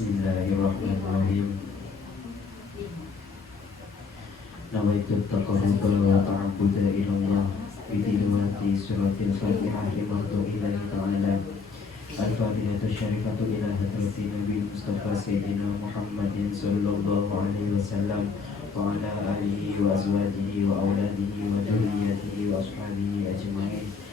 Bismillahirrahmanirrahim. Nawaitu taqarruba wa ta'abbuda ilallah bitilawati suratil Fatihah limatu ilahi ta'ala. Al-Fatihatu syarifatu ila hadrati Nabi Mustafa Sayyidina Muhammadin sallallahu alaihi wasallam wa ala alihi wa azwajihi wa awladihi wa dhurriyyatihi wa ashabihi ajma'in.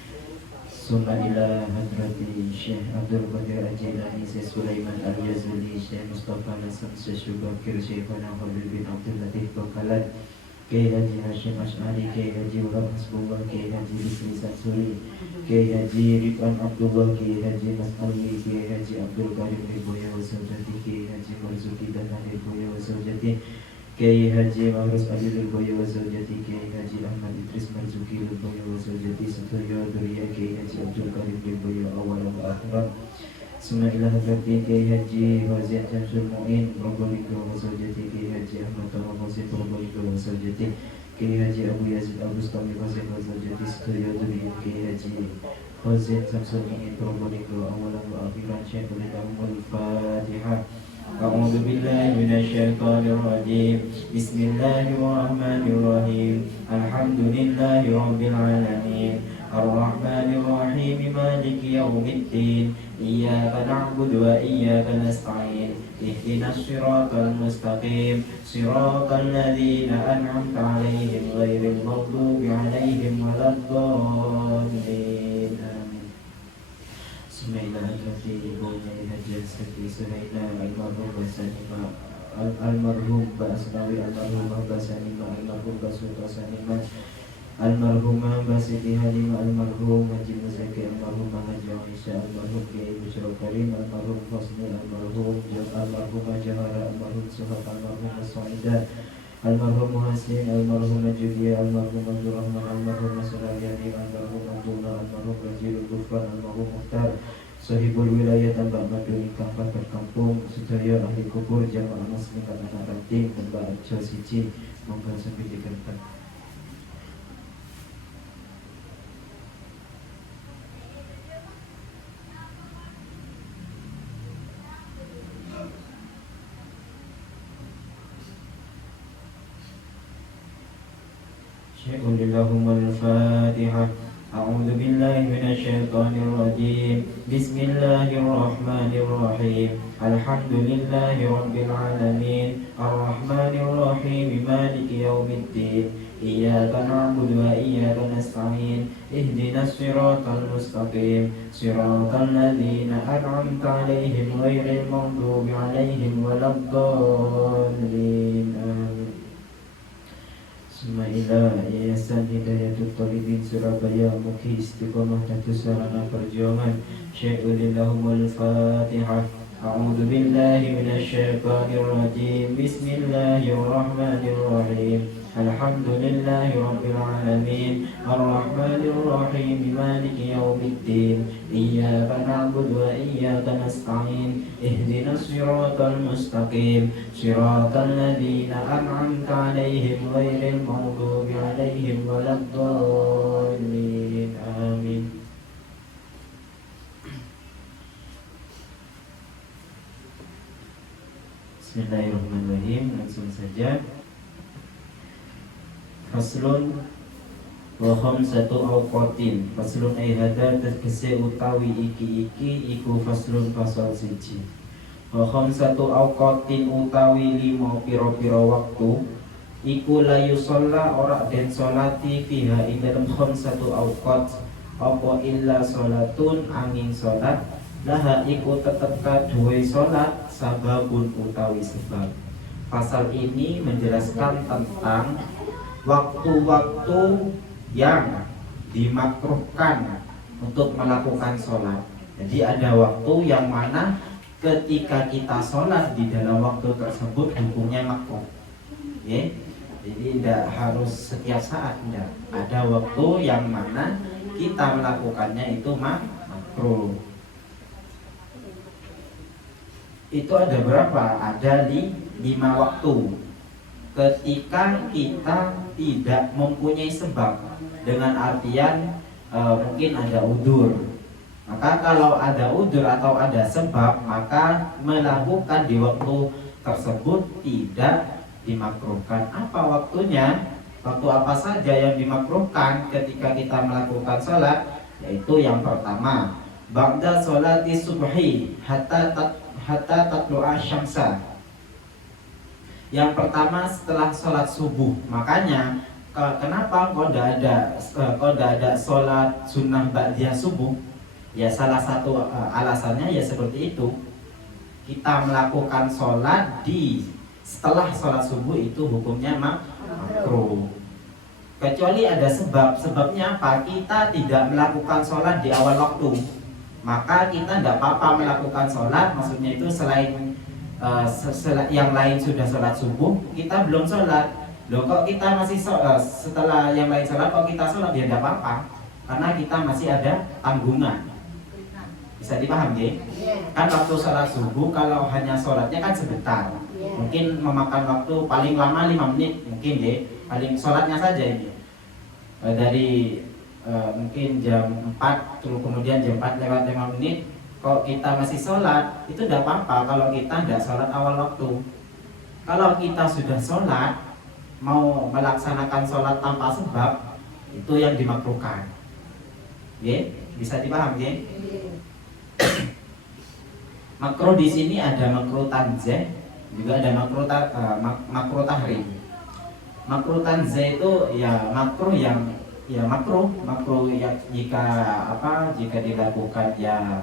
Summa ila hadrati Syekh Abdul Qadir Al-Jilani, Syekh Sulaiman Al-Yazuli, Syekh Mustafa Nasr, Syekh Syubakir, Syekh Fadil bin Abdul Latif Bakalat, Kiai Haji Hashim Ash'ari, Kiai Haji Wahab Hasbullah, Kiai Haji Bisri Sansuri, Kiai Haji Ridwan Abdullah, Kiai Haji Mas Ali, Kiai Haji Abdul Karim Riboya Wasaujati, Kiai Haji Marzuki Dana Riboya Wasaujati, Kiai Haji Mahrus Ali Riboya Wasaujati, Kiai Haji Ahmad Idris Marzuki Riboya Wasaujati, Setuyo Duriya, Kiai Haji Abdul Karim Riboya Awal wa Akhirat. Summa ila hadrati Kiai Haji Wazir Jamsul Mu'in Probolinggo Wasaujati, Kiai Haji Ahmad Tawamasi Probolinggo Wasaujati, Kiai Haji Abu Yazid Al-Bustami Wasaujati, Setuyo Duriya, Kiai Haji Wazir Jamsul Mu'in Probolinggo Awal wa Akhirat. Syaikhul Fatihah. A'udzu billahi minasyaitonir rajim. Bismillahirrahmanirrahim. Alhamdulillahi rabbil alamin. Ar-Rahmanir Rahim. Maliki yaumiddin. Iyyaka na'budu wa iyyaka nasta'in. Ihdinas siratal mustaqim. Siratal ladzina an'amta 'alaihim ghairil maghdubi 'alaihim waladdallin. Bismillahirrahmanirrahim. Ibunya Haji Saki Suhaila almarhum Basanima almarhum Basnawi almarhumah Basanima almarhum Basuta Sanima almarhumah Basiti Halimah almarhum Haji Muzaki almarhumah Haji Aisyah almarhum Kiai Bushra Karim almarhum Husni almarhum almarhumah Jahara almarhum Suhab almarhum Suaidah almarhum Muhasin almarhum Judia almarhum Abdurrahman almarhum Surayyani almarhum Abdullah almarhum Rajilul Gufran almarhum Muhtar Sahibul wilayah tambah Maduni Kampah berkampung Sedaya ahli kubur jamaah muslim anak ranting tambah Arjo Siji monggo sampai dikentan. Syaikhul Fatihah. A'udzu billahi minasyaitonir rajim. Bismillahirrahmanirrahim. Alhamdulillahi rabbil alamin. Ar-Rahmanir Rahim. Maliki yaumiddin. Iyyaka na'budu wa iyyaka nasta'in. Ihdinas siratal mustaqim. Siratal ladzina an'amta 'alaihim ghairil maghdubi 'alaihim waladdallin. Amin. Bismillah. Yayasan Hidayatul Talibin Surabaya Mukhi Istiqomah Datus Sarana Perjuangan. Syaikhul Fatihah. A'udzu billahi minasyaitonir rajim. Bismillahirrahmanirrahim. Alhamdulillahi rabbil alamin. Ar-Rahmanir Rahim. Maliki yaumiddin. Iyyaka na'budu wa iyyaka nasta'in. Ihdinas siratal mustaqim. Siratal ladzina an'amta 'alaihim ghairil maghdubi 'alaihim waladdallin. Amin. Bismillahirrahmanirrahim. Langsung saja. Faslun wa khamsatu awqatin. Faslun ay hadza tegese utawi iki iku faslun fasal siji. Wa khamsatu awqatin utawi 5 pira-pira waktu iku la yusalla ora den salati fiha ing dalem khamsatu awqat apa illa salatun angin salat laha iku tetep kaduwe salat sababun utawi sebab. Pasal ini menjelaskan tentang waktu-waktu yang dimakruhkan untuk melakukan sholat. Jadi ada waktu yang mana ketika kita sholat di dalam waktu tersebut hukumnya makruh. Okay? Jadi tidak harus setiap saat, tidak. Ada waktu yang mana kita melakukannya itu makruh. Itu ada berapa? Ada 5 waktu. Ketika kita tidak mempunyai sebab, dengan artian mungkin ada udzur, Maka kalau ada udzur atau ada sebab, maka melakukan di waktu tersebut tidak dimakruhkan. Apa waktunya? Waktu apa saja yang dimakruhkan ketika kita melakukan sholat? Yaitu yang pertama, ba'da sholati subhi hatta tatlu'a syamsa. Yang pertama setelah sholat subuh. Makanya kenapa kok tidak ada sholat sunnah ba'diyah subuh? Ya salah satu alasannya ya seperti itu. Kita melakukan sholat setelah sholat subuh itu hukumnya makruh. Kecuali ada sebab. Sebabnya apa? Kita tidak melakukan sholat di awal waktu, maka kita tidak apa-apa melakukan sholat. Maksudnya itu selain yang lain sudah sholat subuh, kita belum sholat. Loh kok kita masih setelah yang lain sholat kok kita sholat? Ya tidak apa-apa, karena kita masih ada tanggungan. Bisa dipahami? Kan waktu sholat subuh kalau hanya sholatnya kan sebentar, mungkin memakan waktu paling lama 5 menit mungkin deh, paling sholatnya saja ini dari mungkin jam 4 terus kemudian jam 4 lewat 5 menit kok kita masih sholat, itu tidak apa-apa kalau kita tidak sholat awal waktu. Kalau kita sudah sholat, mau melaksanakan sholat tanpa sebab, itu yang dimakruhkan. Bisa dipahami ya? Makruh di sini ada makruh tanzih, juga ada makruh tahrim. Makruh tanzih itu ya makruh yang makruh ya jika dilakukan ya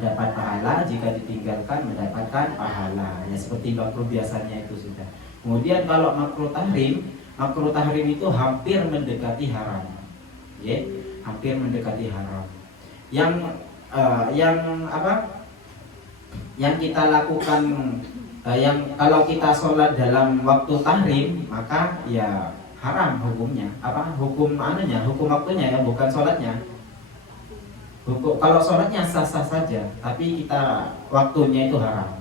dapat pahala, jika ditinggalkan mendapatkan pahala. Ya seperti makruh biasanya itu sudah. Kemudian kalau makruh tahrim itu hampir mendekati haram. Hampir mendekati haram. Yang kita lakukan yang kalau kita sholat dalam waktu tahrim, maka ya haram hukumnya. Hukum waktunya ya, bukan sholatnya. Kalau sholatnya sah-sah saja, tapi kita waktunya itu haram.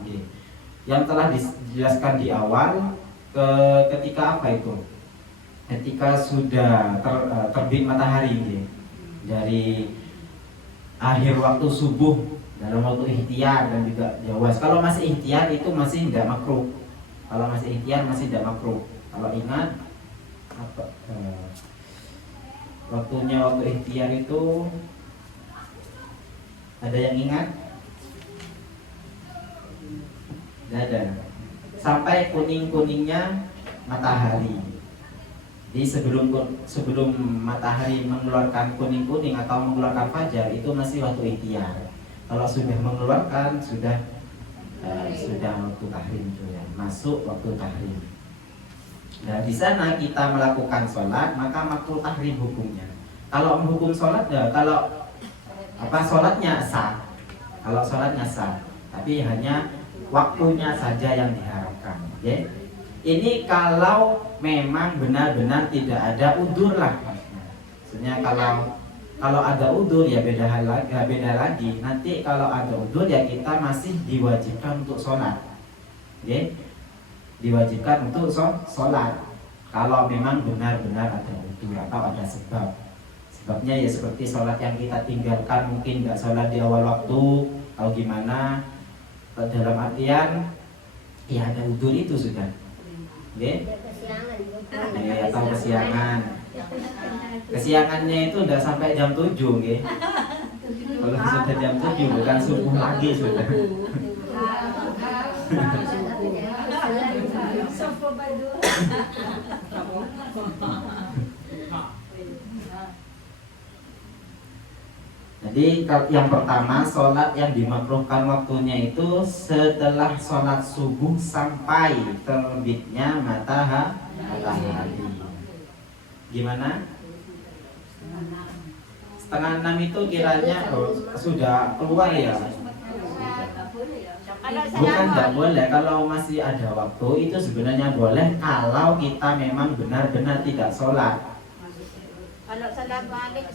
Yang telah dijelaskan di awal, ketika apa itu? Ketika sudah terbit matahari dari akhir waktu subuh dalam waktu ikhtiar dan juga jawaz. Kalau masih ikhtiar itu masih tidak makruh. Kalau masih ikhtiar masih tidak makruh. Kalau ingat waktunya waktu ikhtiar itu ada yang ingat? Tidak ada. Sampai kuning-kuningnya matahari. Jadi sebelum matahari mengeluarkan kuning-kuning atau mengeluarkan fajar itu masih waktu ikhtiar. Kalau sudah mengeluarkan sudah waktu tahrim itu ya, masuk waktu tahrim. Nah di sana kita melakukan sholat, maka makruh tahrim hukumnya. Kalau menghukum sholat ya, kalau sholatnya sah. Kalau sholatnya sah, tapi hanya waktunya saja yang diharapkan. Ini kalau memang benar-benar tidak ada udzur lah. Maksudnya kalau ada udzur ya beda lagi. Nanti kalau ada udzur ya kita masih diwajibkan untuk sholat. Diwajibkan untuk sholat. Kalau memang benar-benar ada udzur atau ada sebab. Sebabnya ya seperti sholat yang kita tinggalkan, mungkin nggak sholat di awal waktu atau gimana. Dalam artian ya ada udzur itu sudah. Atau kesiangan. Kesiangannya itu udah sampai jam 7 Kalau sudah jam 7 bukan subuh lagi sudah. Jadi yang pertama, sholat yang dimakruhkan waktunya itu setelah sholat subuh sampai terbitnya matahari. Gimana? 5:30 itu kiranya sudah keluar ya? Bukan tidak boleh, kalau masih ada waktu itu sebenarnya boleh kalau kita memang benar-benar tidak sholat. Kalau sholat maghrib,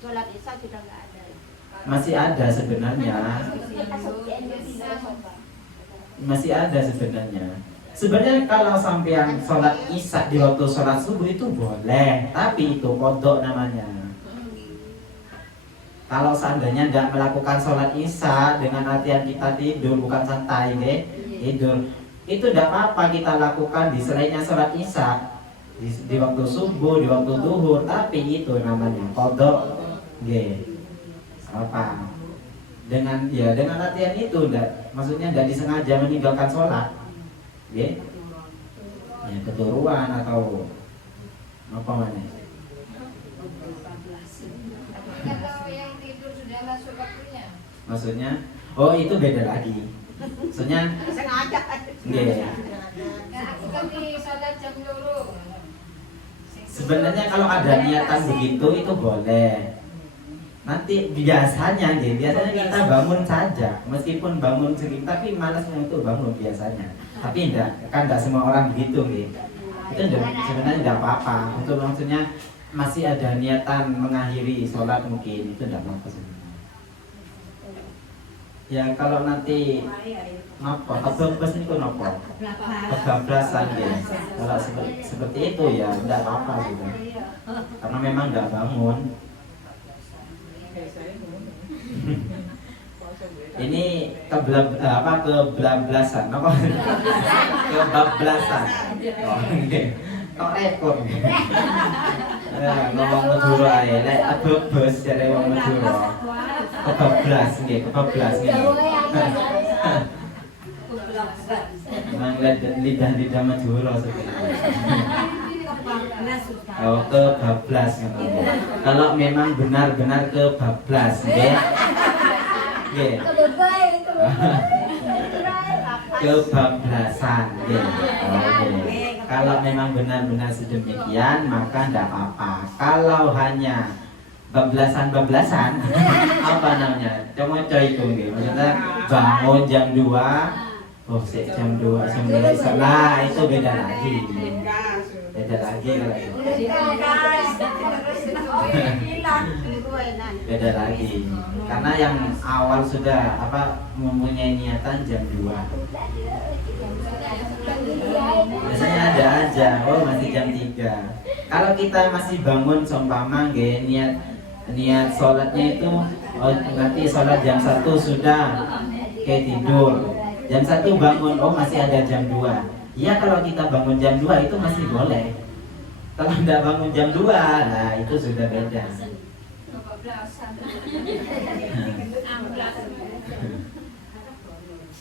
sholat isya sudah nggak ada. Masih ada sebenarnya. Masih ada sebenarnya. Sebenarnya kalau sampean sholat isya di waktu sholat subuh itu boleh, tapi itu qadha namanya. Kalau seandainya tidak melakukan sholat isya dengan artian kita tidur, bukan santai, tidur, itu tidak apa-apa kita lakukan di selainnya sholat isya, di waktu subuh, di waktu duhur, tapi itu namanya qadha, apa? Dengan artian itu, maksudnya tidak disengaja meninggalkan sholat, ya, keturuan atau apa mana? Kalau yang tidur sudah masuk waktunya. Maksudnya, oh itu beda lagi. Maksudnya, Sengaja. Aku kan di salat jam 2. sebenarnya kalau ada niatan begitu itu boleh. Nanti biasanya kita bangun saja, meskipun bangun sedikit, tapi malas untuk bangun biasanya. Tapi tidak semua orang begitu, Itu sebenarnya tidak apa-apa. Untuk maksudnya masih ada niatan mengakhiri sholat mungkin itu tidak apa-apa sebenarnya. Ya kalau nanti apa kebablas ini kan apa? Kebablasan Kalau seperti itu ya tidak apa-apa juga. Karena memang tidak bangun. Ini kebablasan apa? Kebablasan. Oh, kok repot. Ngomong Madura ae, lek abebes jare wong Madura. Kebablas nggih. Memang lidah Madura sebenarnya. Oh, kebablas ngono. Kalau memang benar-benar kebablas nggih. Nggih. Kebablasan nggih. Kalau memang benar-benar sedemikian maka tidak apa-apa. Kalau hanya bablasan apa namanya? Comoco itu gitu. Maksudnya bangun jam 2, jam 2 mulai sholat itu beda lagi. Beda lagi kalau itu. Beda lagi. Karena yang awal sudah mempunyai niatan jam 2. Biasanya ada aja, masih jam 3. Kalau kita masih bangun seumpama niat sholatnya itu nanti sholat jam 1 sudah tidur. Jam 1 bangun, masih ada jam 2. Ya kalau kita bangun jam 2 itu masih boleh. Kalau tidak bangun jam 2, nah itu sudah beda.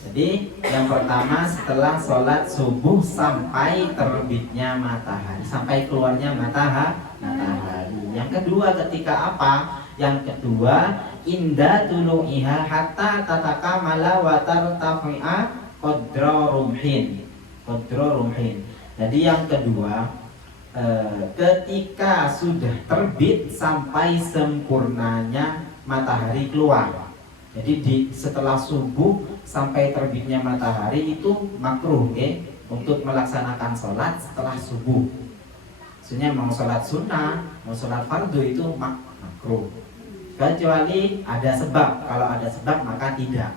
Jadi yang pertama setelah sholat subuh sampai terbitnya matahari, sampai keluarnya matahari. Yang kedua ketika apa? Yang kedua inda tulu'iha hatta tatakamala wa tartafi'a qadra rumhin. Jadi yang kedua ketika sudah terbit sampai sempurnanya matahari keluar. Jadi setelah subuh sampai terbitnya matahari itu makruh untuk melaksanakan sholat setelah subuh. Maksudnya mau sholat sunnah, mau sholat fardu itu makruh. Kecuali ada sebab. Kalau ada sebab maka tidak.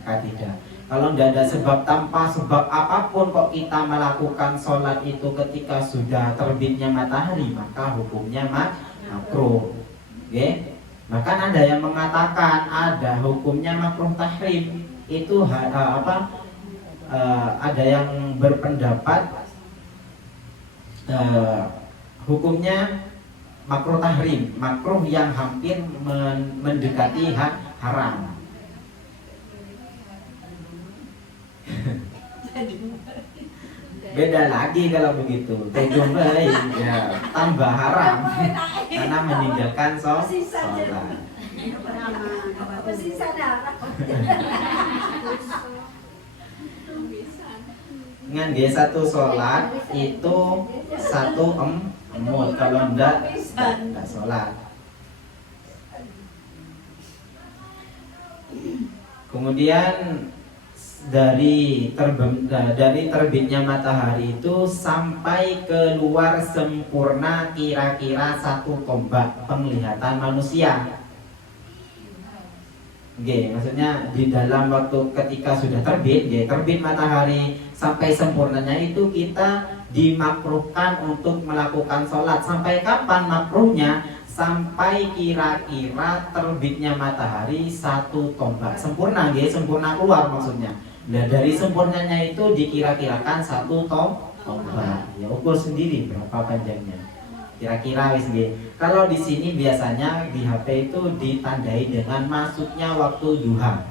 Maka tidak. Kalau tidak ada sebab, tanpa sebab apapun kok kita melakukan sholat itu ketika sudah terbitnya matahari, maka hukumnya makruh. Bahkan ada yang mengatakan ada hukumnya makruh tahrim. Itu ada yang berpendapat hukumnya makruh tahrim, makruh yang hampir mendekati haram. Beda lagi kalau begitu. Ya, tambah haram karena meninggalkan sholat. Dengan satu sholat itu satu emut, kalau enggak sholat. Kemudian dari terbitnya matahari itu sampai keluar sempurna kira-kira 1 tombak penglihatan manusia. Maksudnya di dalam waktu ketika sudah terbit matahari sampai sempurnanya itu kita dimakruhkan untuk melakukan sholat. Sampai kapan makruhnya? sampai kira-kira terbitnya matahari 1 tombak. Sempurna nggih, sempurna keluar maksudnya. Nah, dari sempurnanya itu dikira-kirakan 1 tombak. Ya ukur sendiri berapa panjangnya. Kira-kira wis nggih. Kalau di sini biasanya di HP itu ditandai dengan masuknya waktu duha.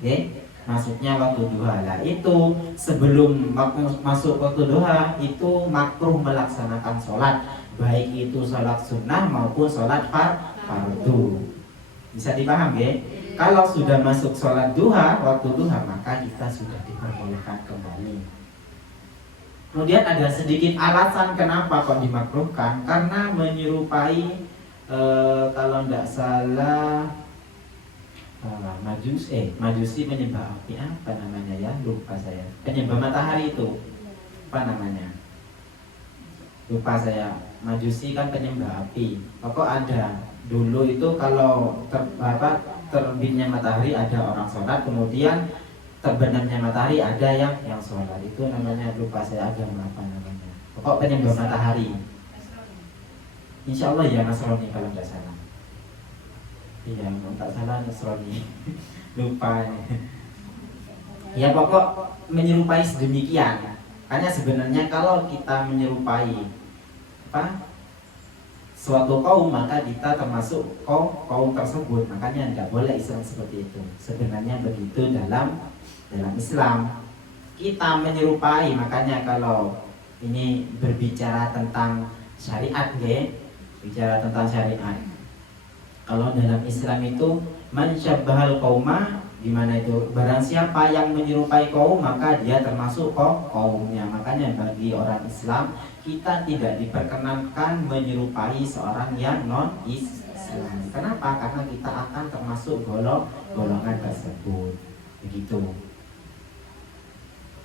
Oke? Masuknya waktu duha. Nah, itu sebelum masuk waktu duha itu makruh melaksanakan sholat, baik itu sholat sunnah maupun sholat fardu. Bisa dipaham ya? Kalau sudah masuk sholat duha, waktu duha, maka kita sudah diperbolehkan kembali. Kemudian ada sedikit alasan kenapa kok dimakruhkan, karena menyerupai kalau tidak salah majusi penyembah api, apa namanya ya, lupa saya. Penyembah matahari itu apa namanya? Lupa saya. Majusi kan penyembah api. Pokok ada dulu itu kalau terbitnya matahari ada orang sholat, kemudian terbenamnya matahari ada yang sholat. Itu namanya, lupa saya agama apa namanya. Pokok penyembah matahari. Insya Allah ya Nasrani kalau tidak salah. Iya, kalau tak salah Nasrani. Lupa. Ya pokok menyerupai sedemikian. Karena sebenarnya kalau kita menyerupai suatu kaum, maka kita termasuk kaum tersebut. Makanya tidak boleh Islam seperti itu. Sebenarnya begitu dalam Islam. Kita menyerupai, makanya kalau ini berbicara tentang syariat ya, bicara tentang syariat. Kalau dalam Islam itu man syabbahal qauma, gimana itu? Barang siapa yang menyerupai kaum, maka dia termasuk kaumnya. Makanya bagi orang Islam, kita tidak diperkenankan menyerupai seorang yang non-Islam. Kenapa? Karena kita akan termasuk golongan tersebut. Begitu.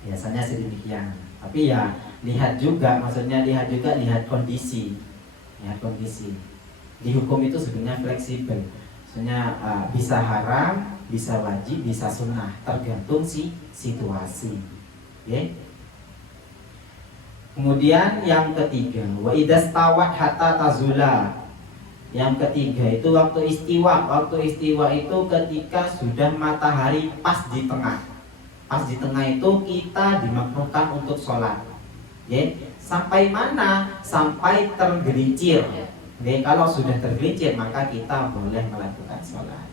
Biasanya sedemikian. Tapi ya lihat juga kondisi. Lihat kondisi. Di hukum itu sebenarnya fleksibel. Maksudnya bisa haram, bisa wajib, bisa sunnah, tergantung situasi. Okay? Kemudian yang ketiga, wa idastawat hatta tazula. Yang ketiga itu waktu istiwa. Waktu istiwa itu ketika sudah matahari pas di tengah. Pas di tengah itu kita dimakruhkan untuk sholat. Okay? Sampai mana? Sampai tergelincir. Okay? Kalau sudah tergelincir maka kita boleh melakukan sholat.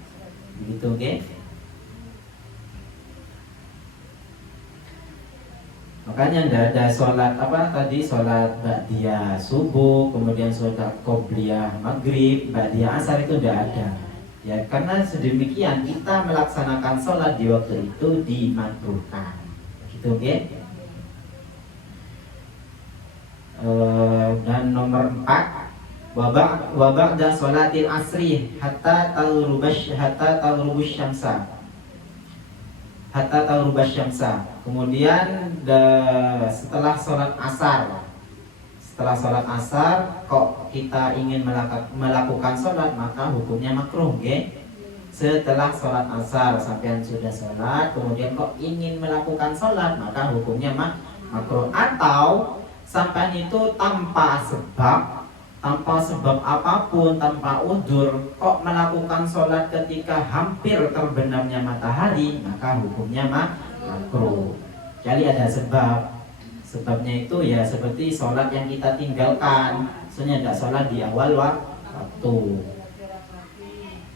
Begitu, okay? Makanya tidak ada sholat sholat ba'diyah subuh, kemudian sholat qobliyah maghrib, ba'diyah asar, itu tidak ada. Ya, karena sedemikian kita melaksanakan sholat di waktu itu dimakruhkan. Gitu, oke? Dan nomor 4, wabak dan sholatil asri hatta taghrubush syamsa. Kemudian setelah sholat asar kok kita ingin melakukan sholat, maka hukumnya makruh, okay? Setelah sholat asar sampai sudah sholat, kemudian kok ingin melakukan sholat, maka hukumnya makruh. Atau sampai itu tanpa sebab apapun, tanpa udzur, kok melakukan sholat ketika hampir terbenamnya matahari, maka hukumnya makruh. Jadi ada sebab. Sebabnya itu ya seperti sholat yang kita tinggalkan, maksudnya tidak sholat di awal waktu.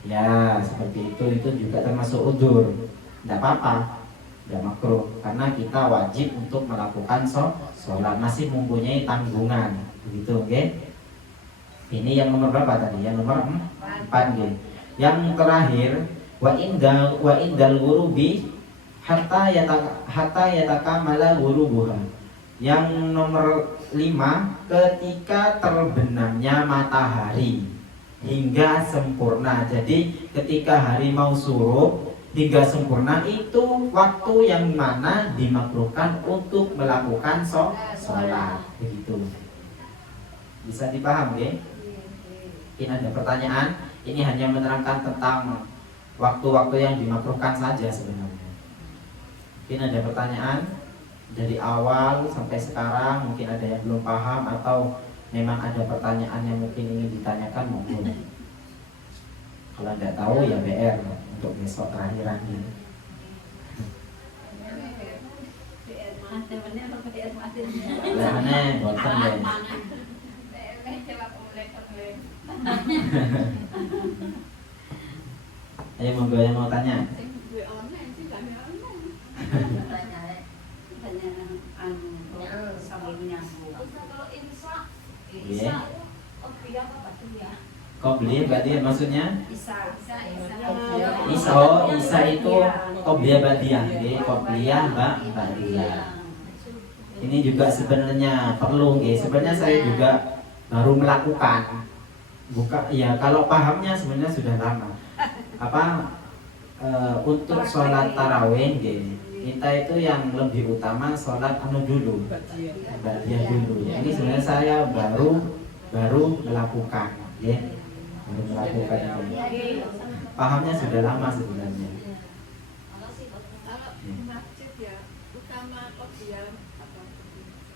Ya seperti itu juga termasuk udzur. Tidak apa-apa, tidak makruh, karena kita wajib untuk melakukan sholat, masih mempunyai tanggungan. Begitu, oke? Ini yang nomor berapa tadi? Yang nomor 4, okay? Yang terakhir, wa indal ghurubi hatta yatakamala ghurubuha. Yang nomor 5, ketika terbenamnya matahari hingga sempurna. Jadi ketika hari mau surup hingga sempurna itu waktu yang mana dimakruhkan untuk melakukan sholat. Begitu. Bisa dipaham, ya? Ini ada pertanyaan. Ini hanya menerangkan tentang waktu-waktu yang dimakruhkan saja sebenarnya. Mungkin ada pertanyaan dari awal sampai sekarang, mungkin ada yang belum paham atau memang ada pertanyaan yang mungkin ingin ditanyakan monggo. Kalau tidak tahu ya BR untuk besok terakhiran ini. Lah aneh, boten ya. Ayo monggo yang mau tanya. Iya. Qobliyah ba'diyah maksudnya? Isa itu qobliyah ba'diyah. Nggih, qobliyah ba'diyah. Ini juga sebenarnya perlu nggih. Sebenarnya saya juga baru melakukan. Ya kalau pahamnya sebenarnya sudah lama. Untuk sholat tarawih nggih, kita itu yang lebih utama sholat dulu, ba'diyah dulu. Ini sebenarnya saya baru melakukan, ya, baru melakukan ini. Pahamnya sudah lama sebenarnya. Kalau masjid ya utama qobliyah apa?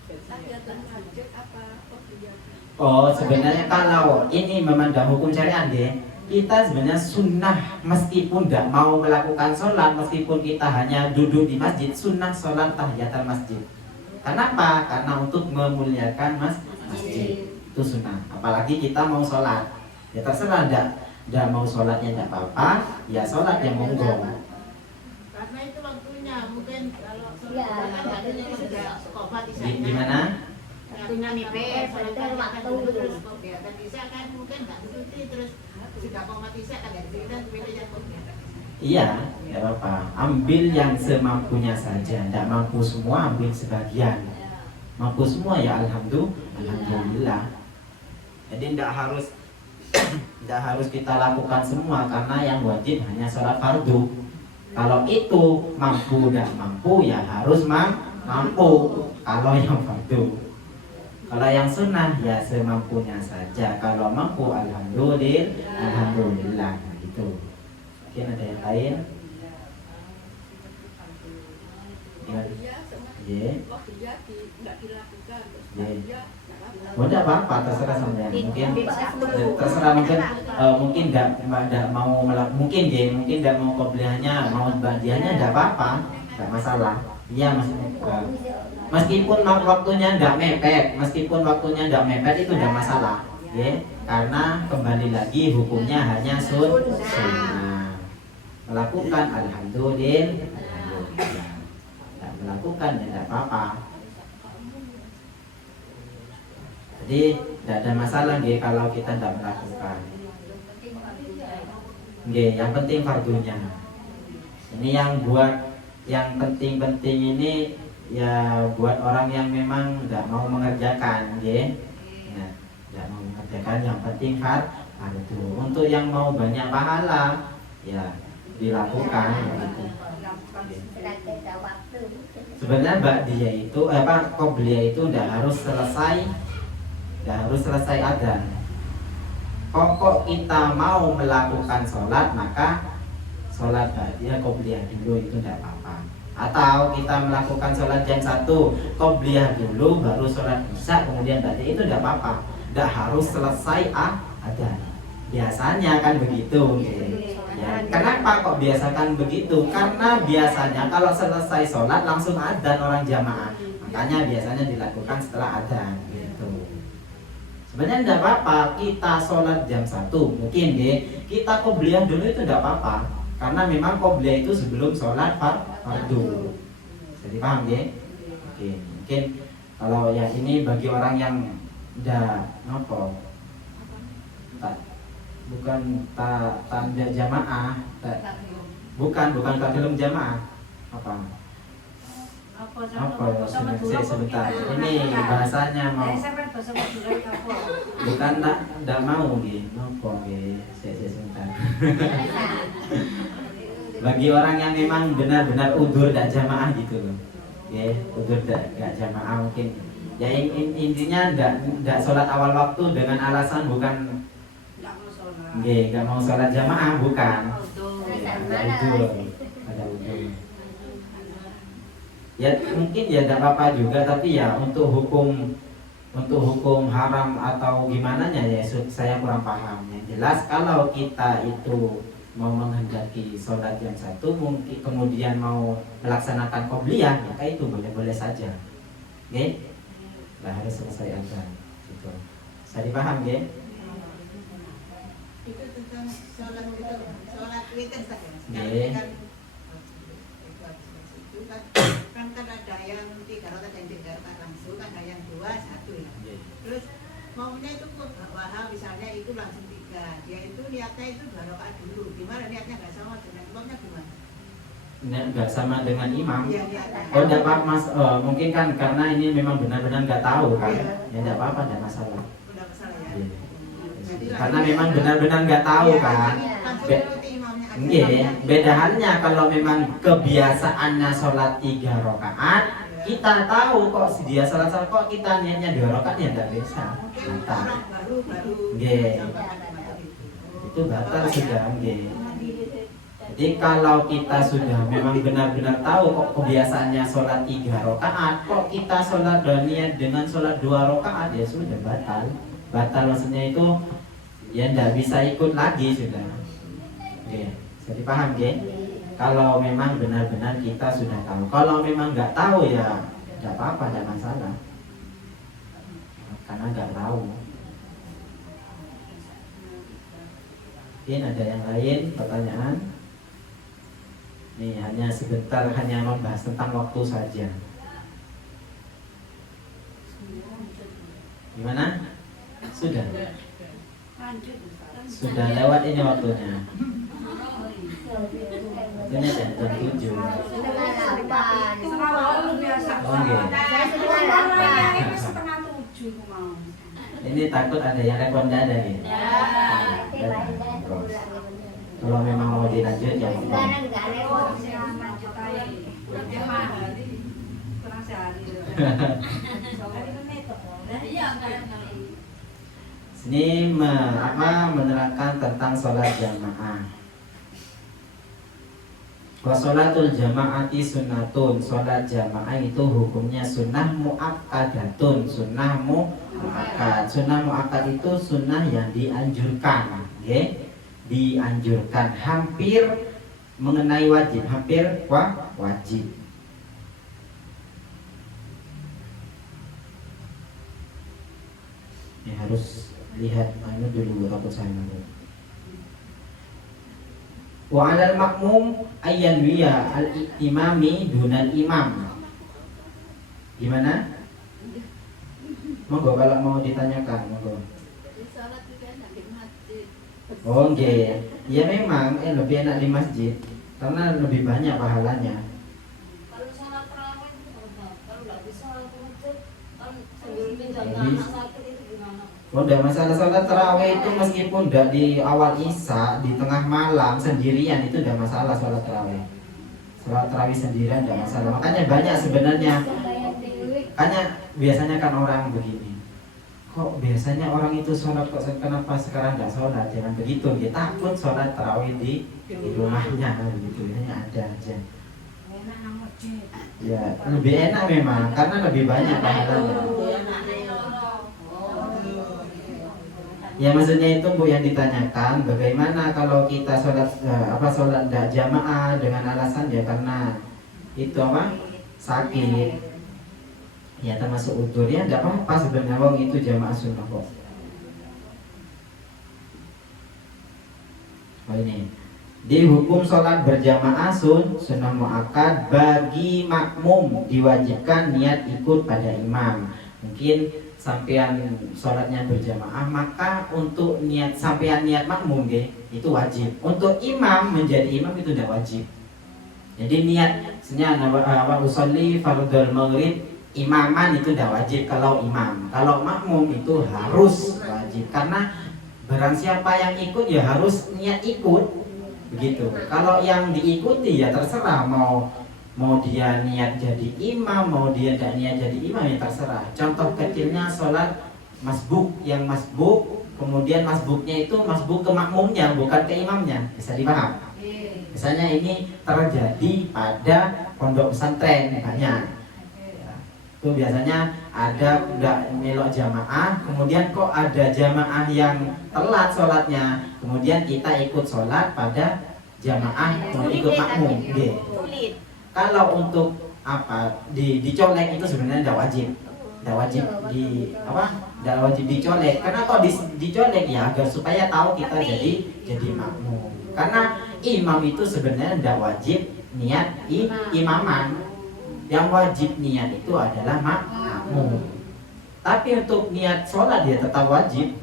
Tahiyatul masjid apa qobliyah? Oh, sebenarnya kalau ini memandang hukum syariat ya, kita sebenarnya sunnah meskipun tidak mau melakukan sholat, meskipun kita hanya duduk di masjid, sunnah sholat tahiyatul masjid. Kenapa? Karena untuk memuliakan masjid itu sunnah. Apalagi kita mau sholat, ya terserah tidak mau sholatnya tidak apa-apa, ya sholat yang monggo. Karena itu waktunya mungkin kalau sholat kan waktunya sudah qobat isya. Gimana? Waktunya mepet, sholat kan dulu terus qobat. Dan isya kan mungkin nggak dicuti terus sudah qobat isya kan nggak dicuti dan pilihnya qobat. Iya, tidak apa-apa. Ambil yang semampunya saja. Tidak mampu semua, ambil sebagian. Mampu semua ya alhamdulillah. Jadi tidak harus kita lakukan semua karena yang wajib hanya sholat fardu. Kalau itu mampu dan mampu ya harus mampu. Kalau yang fardu. Kalau yang sunnah ya semampunya saja. Kalau mampu alhamdulillah. Nah, gitu. Mungkin ada yang lain? Ya. Oh, tidak apa-apa, terserah sampean. Mungkin terserah mungkin tidak mau mungkin tidak mau qobliyahnya, mau ba'diyahnya tidak apa-apa, tidak masalah. Iya maksudnya. Meskipun waktunya tidak mepet, itu tidak masalah, ya. Karena kembali lagi hukumnya hanya sunnah. Melakukan alhamdulillah. Tidak melakukan ya tidak apa-apa. Jadi tidak ada masalah nggih kalau kita tidak melakukan. Nggih, yang penting fardunya. Ini yang penting-penting ini ya buat orang yang memang tidak mau mengerjakan, nggih. Ya, tidak mau mengerjakan, yang penting fardu. Untuk yang mau banyak pahala ya dilakukan gitu. Sebenarnya ba'diyah itu qobliyah itu tidak harus selesai adzan. Kok kita mau melakukan sholat maka sholat ba'diyah qobliyah dulu itu tidak apa-apa. Atau kita melakukan sholat jam 1 qobliyah dulu baru sholat isya kemudian ba'diyah itu tidak apa-apa. Tidak harus selesai adzan. Biasanya kan begitu. Ya, kenapa kok biasakan begitu? Karena biasanya kalau selesai sholat langsung adzan orang jamaah. Makanya biasanya dilakukan setelah adzan gitu. Sebenarnya tidak apa-apa kita sholat jam 1 mungkin kita qobliyah dulu itu tidak apa-apa. Karena memang qobliyah itu sebelum sholat fardu. Jadi paham ya? Oke, mungkin kalau yang ini bagi orang yang tidak bukan tanda jamaah, bukan taklim jamaah, apa saya sebentar, ini bahasanya mau, bukan tidak mau saya sebentar. Bagi orang yang memang benar-benar udzur dan jamaah gitu loh, udzur dan jamaah mungkin, ya intinya tidak sholat awal waktu dengan alasan bukan nggak mau sholat jamaah bukan. Ada udzur. Ya mungkin ya tidak apa-apa juga tapi ya untuk hukum untuk hukum haram atau gimana ya saya kurang paham. Yang jelas kalau kita itu mau menghendaki sholat jam 1 mungkin kemudian mau melaksanakan qobliyah, maka itu boleh-boleh saja. Oke? Nah, harus selesai azan. Gitu. Bisa dipaham, ya? Itu tentang sholat witir saja. Nggih. Kan ada yang 3 rakaat yang 3 rakaat langsung, ada yang 2 1 ya. Terus maunya itu bahwa misalnya itu langsung 3, dia itu niatnya itu 2 rakaat dulu. Gimana niatnya nggak sama dengan imamnya gimana? Nggak sama dengan imam. Iya niatnya. Oh, enggak apa Mas, mungkin kan karena ini memang benar-benar nggak tahu kan. Iya. Ya enggak apa-apa, enggak masalah. Udah masalah ya. Iya. Jadi Karena langsung- memang benar-benar nggak tahu Iya, kan. langsung Be- ikuti imamnya aja. Nggih, beda halnya kalau memang kebiasaannya sholat 3 rakaat, kita tahu kok dia sholat kok kita niatnya 2 rakaat ya enggak bisa. Mungkin Batal. orang baru Nggih. sampai ada macam itu. Itu batal sudah, nggih. Jadi kalau kita sudah memang benar-benar tahu kok kebiasaannya sholat 3 rakaat, kok kita sholat dan niat dengan sholat 2 rakaat, ya sudah batal. Batal maksudnya itu ya enggak bisa ikut lagi sudah. Oke, jadi paham ya? Kalau memang benar-benar kita sudah tahu. Kalau memang nggak tahu ya nggak apa-apa, nggak masalah. Karena nggak tahu. Mungkin ada yang lain pertanyaan? Nih hanya sebentar, hanya membahas tentang waktu saja. Gimana? Sudah? Sudah lewat ini waktunya. Waktunya jam 7. Setengah 8. Oke. Saya setengah 8. Setengah 7 mau. Ini takut ada yang repot ada gitu. Kalau memang mau dilanjut ya monggo. Sekarang nggak repot. Lanjut aja. Kurang hari. Kurang sehari. Hari menit kok. Iya, Ini menerangkan tentang sholat jamaah. Wa sholatul jamaati sunnatun. Sholat jamaah itu hukumnya sunnah muakkadatun. Sunnah muakkad. Sunnah muakkad itu sunnah yang dianjurkan, okay? Dianjurkan, hampir mengenai wajib, hampir wajib. Ya, harus lihat mana dulu takut saya malu. Wa 'alal makmum ayyan wiya al-imami dunal imam. Gimana? Monggo kalau mau ditanyakan, monggo. Oh, nggih. Ya memang lebih enak di masjid karena lebih banyak pahalanya. Kalau salat tarawih kalau nggak bisa ke masjid kan sambil menjaga Jadi- anak sakit itu gimana? Oh, udah masalah sholat tarawih itu meskipun udah di awal isya, di tengah malam sendirian itu udah masalah sholat tarawih. Sholat tarawih sendirian udah masalah. Makanya banyak sebenarnya. Makanya biasanya kan orang begini. Kok biasanya orang itu sholat kok kenapa sekarang nggak sholat? Jangan begitu. Dia takut sholat tarawih di rumahnya gitu. Hanya ada aja. Enak nang masjid. Ya lebih enak memang karena lebih banyak pahalanya. Ya maksudnya itu Bu yang ditanyakan bagaimana kalau kita sholat sholat tidak jamaah dengan alasan ya karena itu sakit ya termasuk udur ya tidak apa-apa sebenarnya wong itu jamaah sunnah kok. Oh ini di hukum sholat berjamaah sunnah muakkad bagi makmum diwajibkan niat ikut pada imam. Mungkin sampean sholatnya berjamaah maka untuk niat sampean niat makmum itu wajib. Untuk imam menjadi imam itu tidak wajib. Jadi niatnya usolli fardhul maghrib imaman itu tidak wajib kalau imam. Kalau makmum itu harus wajib karena barang siapa yang ikut ya harus niat ikut begitu. Kalau yang diikuti ya terserah mau dia niat jadi imam, mau dia tidak niat jadi imam ya terserah. Contoh kecilnya sholat masbuk, yang masbuk kemudian masbuknya itu masbuk ke makmumnya bukan ke imamnya, bisa dipaham? Misalnya ini terjadi pada pondok pesantren banyak. Itu Itu biasanya ada nggak melok jamaah, kemudian kok ada jamaah yang telat sholatnya, kemudian kita ikut sholat pada jamaah, ikut makmum. Nggih. Kalau untuk apa dicolek itu sebenarnya tidak wajib, tidak wajib dicolek. Karena kok dicolek ya agar supaya tahu kita jadi makmum. Karena imam itu sebenarnya tidak wajib niat imaman. Yang wajib niat itu adalah makmum. Tapi untuk niat sholat dia tetap wajib.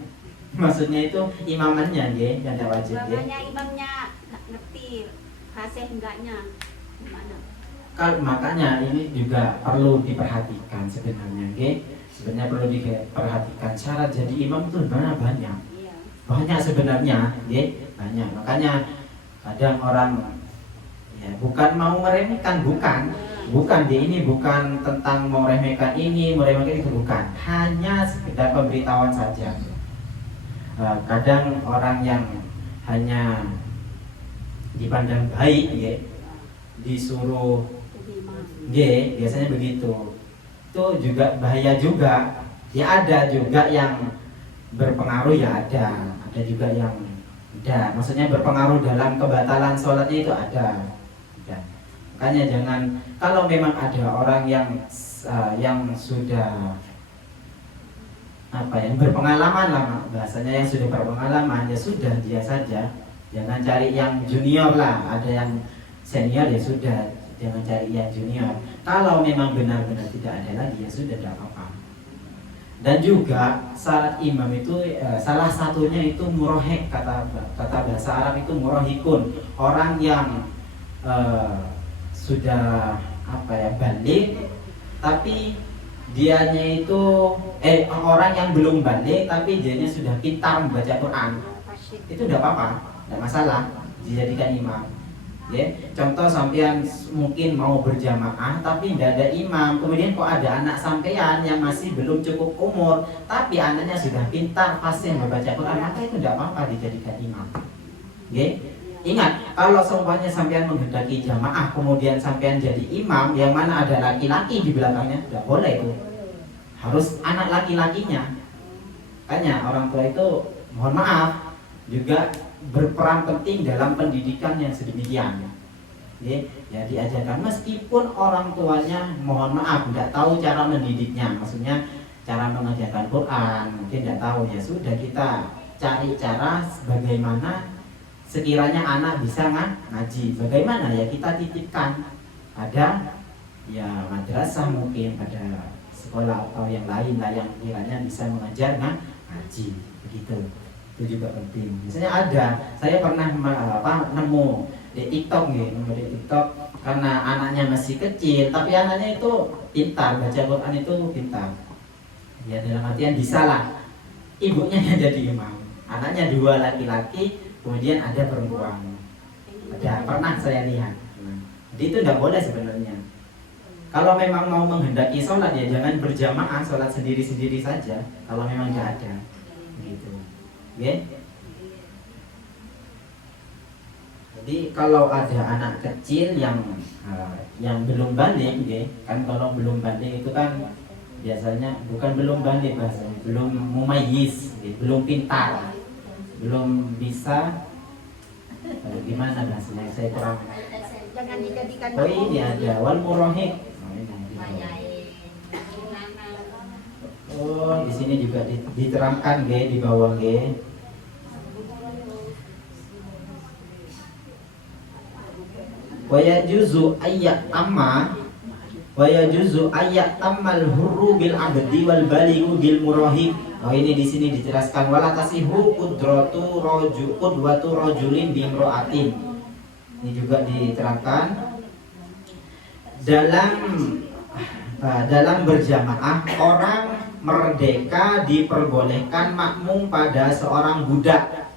Maksudnya itu imamannya dia yang tidak wajib dia. Makanya imamnya ngerti fasih enggaknya gimana? Makanya ini juga perlu diperhatikan sebenarnya, sebenarnya perlu diperhatikan. Syarat jadi imam itu sebenarnya banyak, Iya. banyak sebenarnya, banyak. Makanya kadang orang ya bukan mau meremehkan, bukan dia ini bukan tentang meremehkan ini, meremehkan itu, bukan. Hanya sekedar pemberitahuan saja. Kadang orang yang hanya dipandang baik, disuruh biasanya begitu. Itu juga bahaya juga. Ya ada juga yang berpengaruh, ya ada juga yang tidak. Maksudnya berpengaruh dalam kebatalan sholatnya itu ada. Makanya jangan, kalau memang ada orang yang sudah yang berpengalaman lah, bahasanya yang sudah berpengalaman, ya sudah dia saja. Jangan cari yang junior lah, ada yang senior ya sudah, jangan cari yang junior. Kalau memang benar-benar tidak ada lagi ya sudah, tidak apa-apa. Dan juga syarat imam itu salah satunya itu murohek, kata bahasa Arab itu murohikun, orang yang sudah balik tapi dianya itu orang yang belum balik tapi dianya sudah pintar membaca Quran, itu tidak apa-apa, tidak masalah dijadikan imam. Contoh sampean mungkin mau berjamaah tapi tidak ada imam, kemudian kok ada anak sampean yang masih belum cukup umur tapi anaknya sudah pintar fasih membaca Quran, maka itu tidak apa-apa dijadikan imam. Ingat, kalau seumpamanya sampean menghendaki jamaah kemudian sampean jadi imam yang mana ada laki-laki di belakangnya, tidak boleh itu. Harus anak laki-lakinya. Makanya orang tua itu mohon maaf juga berperan penting dalam pendidikan yang sedemikian. Ya diajarkan meskipun orang tuanya mohon maaf tidak tahu cara mendidiknya, maksudnya cara mengajarkan Quran mungkin tidak tahu, ya sudah kita cari cara bagaimana sekiranya anak bisa ngaji, bagaimana ya kita titipkan ada ya madrasah, mungkin pada sekolah atau yang lain lah yang kiranya bisa mengajar ngaji begitu. Itu juga penting. Misalnya ada, saya pernah nemu di TikTok nemu di TikTok karena anaknya masih kecil tapi anaknya itu pintar baca Quran, itu pintar. Ya dalam artian bisa lah ibunya yang jadi imam, anaknya 2 laki-laki kemudian ada perempuan. Ada, pernah saya lihat. Jadi itu tidak boleh sebenarnya. Kalau memang mau menghendaki sholat ya jangan berjamaah, sholat sendiri-sendiri saja. Kalau memang tidak ada, gitu. Jadi kalau ada anak kecil yang belum balik, kan kalau belum balik itu kan biasanya bukan belum balik bahasanya, belum mumayyiz, belum pintar. Belum bisa gimana bahasanya, saya kurang. Jangan dijadikan Ini ada wal murohik. Di sini juga diterangkan di bawah wa yajuzu ayat tammal hurru bil abdi wal balighu bil murohik. Ini di sini dijelaskan wala tasihu qudwatu rajulin bi imra'atin. Ini juga diterangkan dalam berjamaah orang merdeka diperbolehkan makmum pada seorang budak.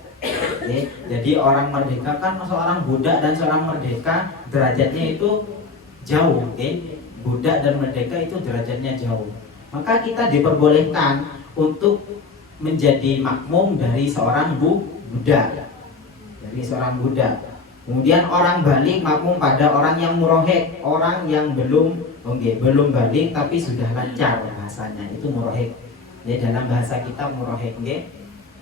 Jadi orang merdeka kan seorang budak dan seorang merdeka derajatnya itu jauh. Budak dan merdeka itu derajatnya jauh. Maka kita diperbolehkan untuk menjadi makmum dari seorang budak. Kemudian orang balik makmum pada orang yang murohek, orang yang belum Oke, belum balik tapi sudah lancar bahasanya, itu murahiq. Ya, dalam bahasa kita murahiq, nggih.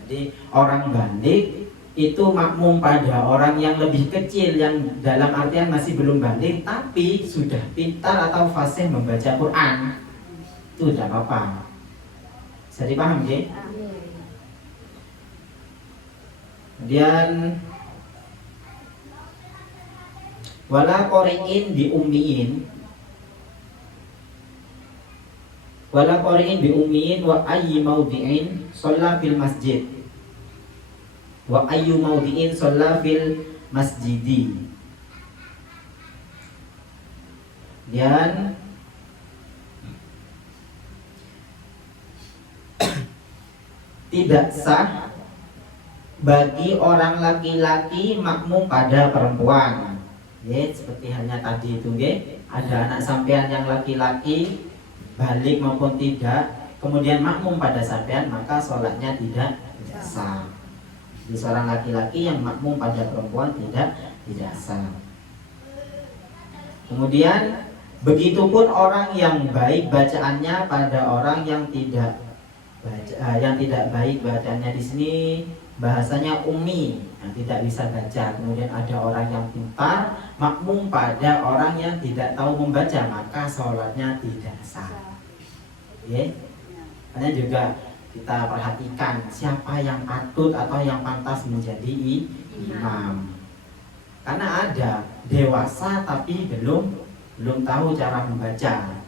Jadi orang balik itu makmum pada orang yang lebih kecil, yang dalam artian masih belum balik tapi sudah pintar atau fasih membaca Quran. Itu tidak apa-apa. Bisa dipaham, nggih? Kemudian wala qori'in bi ummiin, wala qori'in bi ummiin wa ayyi mawdi'in shalla fil masjid, wa ayyu mawdi'in shalla fil masjidi. Dan tidak sah bagi orang laki-laki makmum pada perempuan. Ya, seperti halnya tadi itu, ada anak sampean yang laki-laki balik maupun tidak, kemudian makmum pada sampean, maka sholatnya tidak sah. Jadi seorang laki-laki yang makmum pada perempuan tidak sah. Kemudian begitupun orang yang baik bacaannya pada orang yang tidak baik bacaannya. Di sini bahasanya ummi, yang tidak bisa baca. Kemudian ada orang yang pintar makmum pada orang yang tidak tahu membaca, maka sholatnya tidak sah. Hanya juga kita perhatikan siapa yang patut atau yang pantas menjadi imam. Karena ada dewasa tapi belum tahu cara membaca,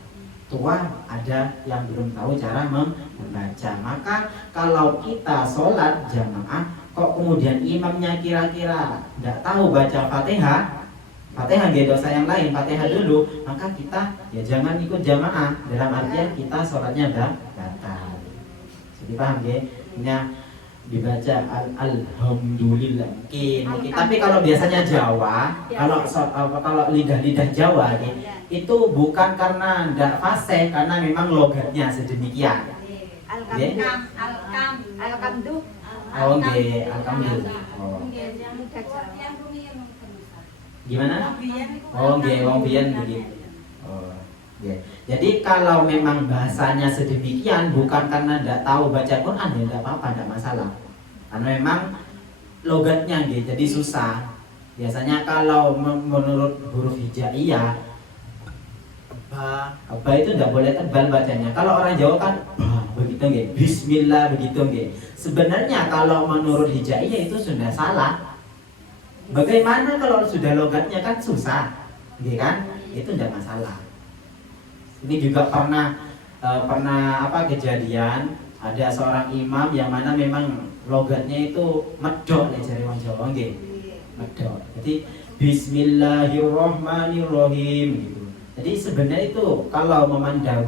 tua ada yang belum tahu cara membaca. Maka kalau kita sholat jamaah kok kemudian imamnya kira-kira tidak tahu baca Fatihah nggak dosa yang lain, Fatihah dulu, maka kita ya jangan ikut jamaah. Dalam artian kita sholatnya batal. Jadi paham ya? Ini dibaca alhamdulillah. Mungkin. Tapi kalau biasanya Jawa, kalau lidah Jawa, itu bukan karena tidak fasih, karena memang logatnya sedemikian. Alkamdu. Oh, nggih, alhamdulillah. Oh. Gimana? Oh, nggih, wong biyen begitu. Oh, nggih. Jadi kalau memang bahasanya sedemikian bukan karena tidak tahu baca Quran, ya tidak apa-apa, tidak masalah. Karena memang logatnya nggih, jadi susah. Biasanya kalau menurut huruf hijaiyah, apa itu tidak boleh tebal bacanya. Kalau orang Jawa kan begitu nggih, bismillah begitu nggih. Sebenarnya kalau menurut hijaiyah itu sudah salah. Bagaimana kalau sudah logatnya kan susah, gitu kan? Itu tidak masalah. Ini juga pernah kejadian ada seorang imam yang mana memang logatnya itu medok nih jari wong Jawa, nggih. Medok. Jadi bismillahirrahmanirrahim gitu. Jadi sebenarnya itu kalau memandang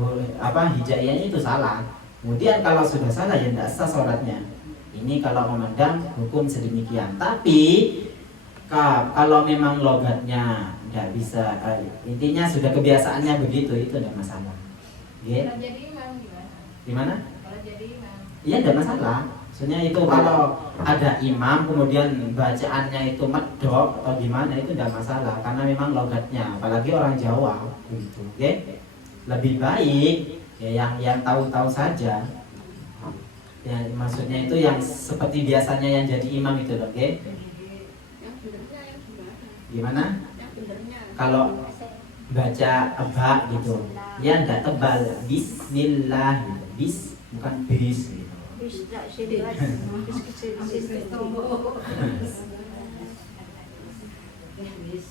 hijaiyahnya itu salah. Kemudian kalau sudah salah ya tidak sah sholatnya. Ini kalau memandang hukum sedemikian. Tapi kalau memang logatnya tidak bisa, intinya sudah kebiasaannya begitu, itu tidak masalah. Kalau jadi imam gimana? Kalau jadi imam? Iya tidak masalah. Maksudnya itu kalau ada imam kemudian bacaannya itu medok atau gimana itu tidak masalah, karena memang logatnya, apalagi orang Jawa gitu. Lebih baik ya yang tahu-tahu saja. Ya, maksudnya itu yang seperti biasanya yang jadi imam itu, oke? Gimana? Kalau baca aba gitu, ya tidak tebal, bismillah gitu. Bis bukan bis gitu.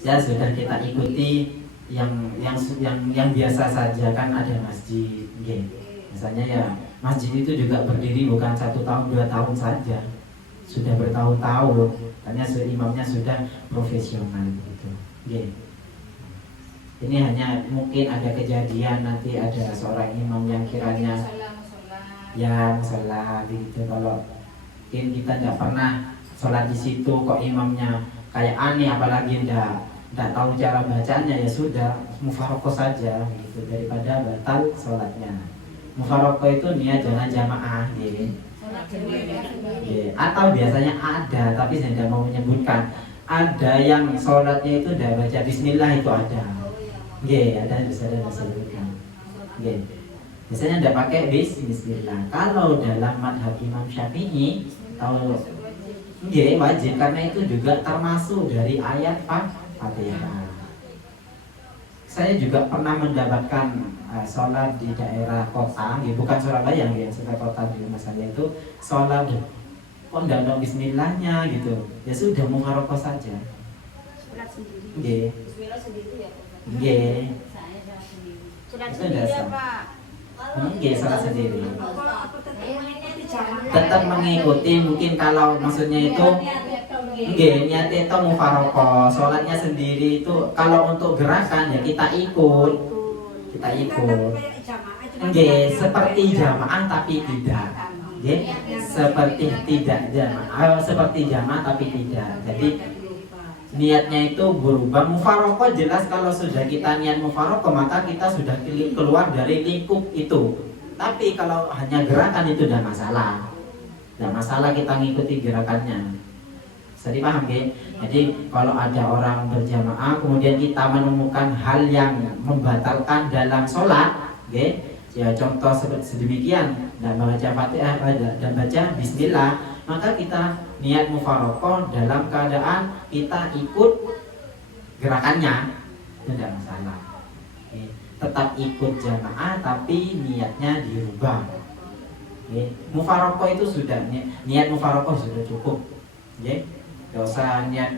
Ya sudah, kita ikuti yang biasa saja, kan ada masjid, misalnya ya masjid itu juga berdiri bukan 1 tahun 2 tahun saja, sudah bertahun-tahun, karena imamnya sudah profesional gitu. Ini hanya mungkin ada kejadian nanti ada seorang imam yang kiranya ya musola gitu. Kalau mungkin kita tidak pernah sholat di situ kok imamnya kayak aneh, apalagi tidak tahu cara bacanya, ya sudah mufarokoh saja gitu, daripada batal sholatnya. Mufarokoh itu niat jangan jamaah gitu. Atau biasanya ada, tapi saya tidak mau menyebutkan, ada yang sholatnya itu udah baca bismillah, itu ada. Ada disebutkan. Biasanya tidak pakai bismillah. Kalau dalam madhab Imam Syafi'i tahu wajib karena itu juga termasuk dari ayat Fatihah. Saya juga pernah mendapatkan sholat di daerah kota, bukan Surabaya, yang sekitar kota di rumah saya itu sholat kok tidak ada bismillahnya gitu. Ya sudah mufaroqah saja. Surat sendiri. Bismillah sendiri ya. Saya sholat sendiri. Surat Itu sendiri dasar. apa? Sholat sendiri. Kalau aku tetap Tetap mengikuti, mungkin kalau maksudnya itu niatnya itu mufaroqah, sholatnya sendiri itu kalau untuk gerakan ya kita ikut. Seperti jamaah tapi tidak. Seperti jamaah tapi tidak. Jadi niatnya itu berubah. Mufaroqah jelas kalau sudah kita niat mufaroqah maka kita sudah keluar dari lingkup itu. Tapi kalau hanya gerakan itu tidak masalah. Tidak masalah kita ngikuti gerakannya. Jadi paham ya? Jadi kalau ada orang berjamaah kemudian kita menemukan hal yang membatalkan dalam sholat, ya contoh seperti sedemikian, dan membaca Fatihah dan baca Bismillah, maka kita niat mufaroqah dalam keadaan kita ikut gerakannya, tidak masalah. Tetap ikut jamaah tapi niatnya dirubah. Mufaroqah itu sudah niat mufaroqah sudah cukup. Gak usah niat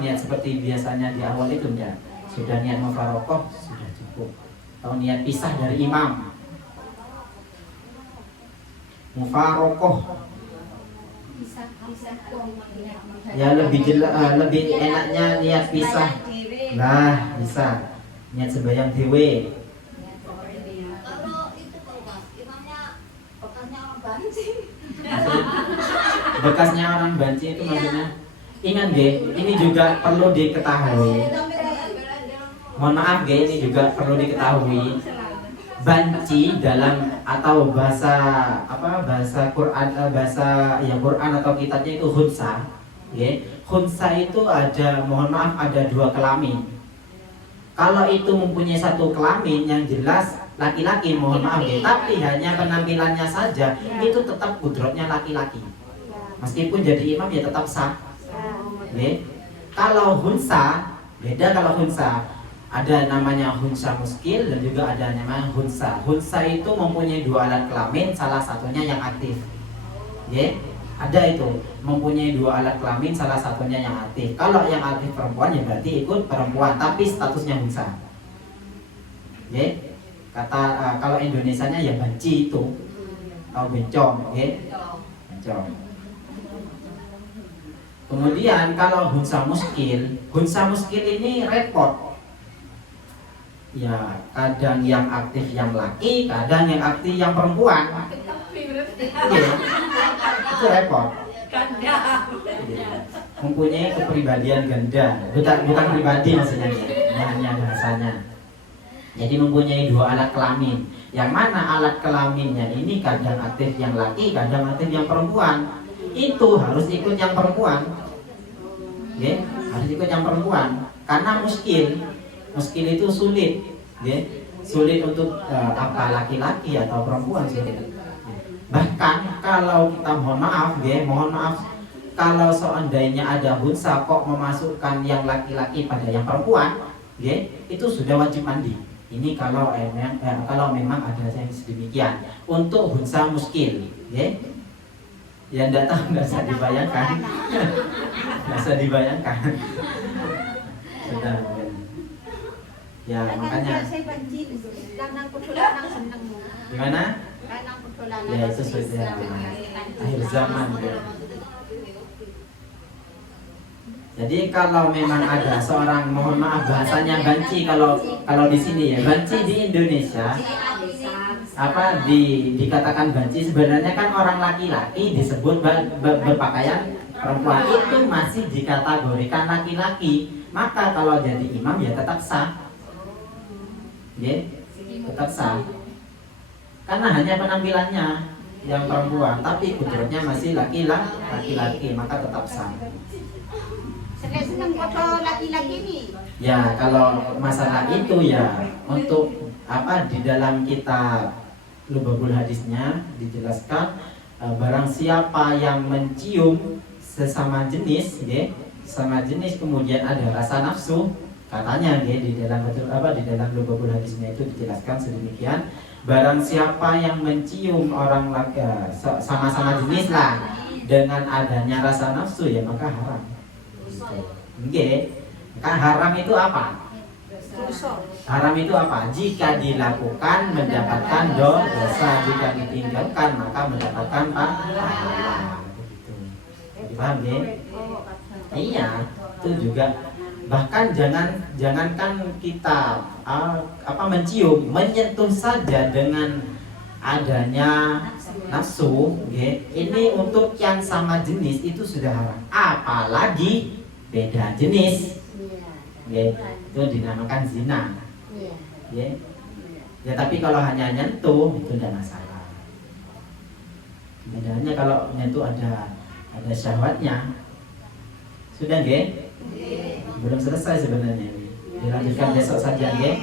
niat seperti biasanya di awal itu enggak. Sudah niat mufaroqah sudah cukup. Atau niat pisah dari imam. Mufaroqah ya lebih enaknya niat pisah. Nah, bisa niat sembahyang dewe. Kalau itu Pak, imamnya bekasnya orang banci. Bekasnya orang banci itu maksudnya. Ingat ini juga perlu diketahui. Mohon maaf ini juga perlu diketahui. Banci dalam atau bahasa Quran Quran atau kitabnya itu khunsa. Khunsa itu ada, mohon maaf, ada 2 kelamin. Kalau itu mempunyai 1 kelamin yang jelas laki-laki, mohon maaf tapi hanya penampilannya saja itu tetap kudratnya laki-laki. Meskipun jadi imam ya tetap sah. Kalau hunsa beda. Kalau hunsa ada namanya hunsa muskil dan juga ada namanya hunsa. Hunsa itu mempunyai 2 alat kelamin, salah satunya yang aktif. Ada itu mempunyai 2 alat kelamin, salah satunya yang aktif. Kalau yang aktif perempuan ya berarti ikut perempuan, tapi statusnya hunsa. Kalau Indonesianya ya banci itu atau bencong, bencong. Kemudian kalau hunsa muskil ini repot. Ya kadang yang aktif yang laki, kadang yang aktif yang perempuan. Itu repot. Mempunyai kepribadian ganda, bukan pribadi maksudnya, hanya bahasanya. Jadi mempunyai 2 alat kelamin. Yang mana alat kelaminnya ini kadang aktif yang laki, kadang aktif yang perempuan. Itu harus ikut yang perempuan. Harus ikut yang perempuan. Karena muskil itu sulit. Sulit untuk laki-laki atau perempuan sulit. Bahkan kalau kita mohon maaf, kalau seandainya ada hunsa kok memasukkan yang laki-laki pada yang perempuan, itu sudah wajib mandi. Ini kalau memang ada yang sedemikian. Untuk hunsa muskil, yang datang nggak bisa dibayangkan, nggak bisa dibayangkan. Sudah, ya makanya. saya banci lanang kudu lanang seneng. Gimana? Lanang kudu lanang. Ya itu sudah akhir zaman. Jadi kalau memang ada seorang, mohon maaf bahasanya banci, kalau di sini ya banci di Indonesia dikatakan banci, sebenarnya kan orang laki-laki disebut berpakaian perempuan, itu masih dikategorikan laki-laki. Maka kalau jadi imam ya tetap sah. Tetap sah. Karena hanya penampilannya yang perempuan, tapi kudratnya masih laki-laki, maka tetap sah. Seneng foto laki-laki nih. Ya, kalau masalah itu ya untuk apa di dalam kitab Lubabul Hadisnya dijelaskan barang siapa yang mencium sesama jenis, ya, sesama jenis kemudian ada rasa nafsu, katanya ya, di dalam di dalam Lubabul Hadisnya itu dijelaskan sedemikian. Barang siapa yang mencium orang laki sama-sama jenis lah dengan adanya rasa nafsu ya maka haram. Oke. Maka haram itu apa? Haram itu apa? Jika dilakukan mendapatkan dosa, jika ditinggalkan maka mendapatkan pahala. Begitu. Paham ya? Iya, itu juga. Bahkan jangankan kita mencium, menyentuh saja dengan adanya nafsu, okay? Ini untuk yang sama jenis itu sudah haram. Apalagi beda jenis, okay? Itu dinamakan zina, okay? Ya tapi kalau hanya nyentuh itu tidak masalah. Bedanya kalau nyentuh ada syahwatnya, sudah, okay? Belum selesai sebenarnya ini. Dilanjutkan besok saja, ya.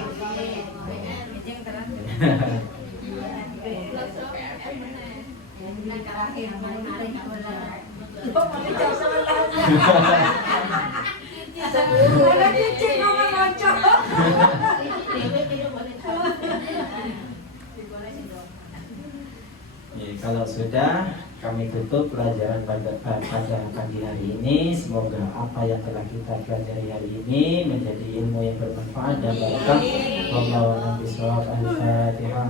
Kalau sudah kami tutup pelajaran pada pagi hari ini. Semoga apa yang telah kita pelajari hari ini menjadi ilmu yang bermanfaat dan barokah. Wallahu a'lam. Al-Fatihah.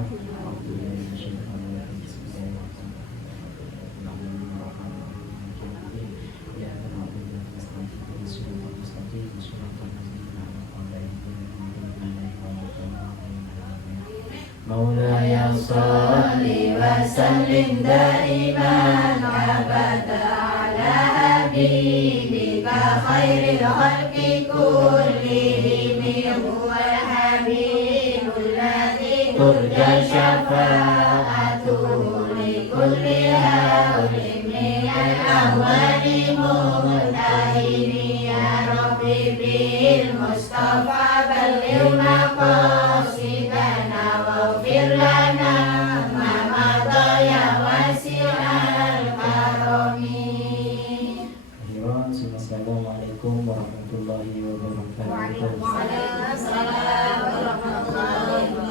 Maulaya sholli wa sallim daiman abada ala habibika khairil khalqi kullihim huwal habibul ladzi turja syafa'atuhu li kulli hawlin minal awwali muntahini ya rabbi bil mustafa balligh maqasidana waghfir lana ma madha ya wasi'al karami. Assalamualaikum warahmatullahi wabarakatuh. Waalaikumsalam warahmatullahi wabarakatuh.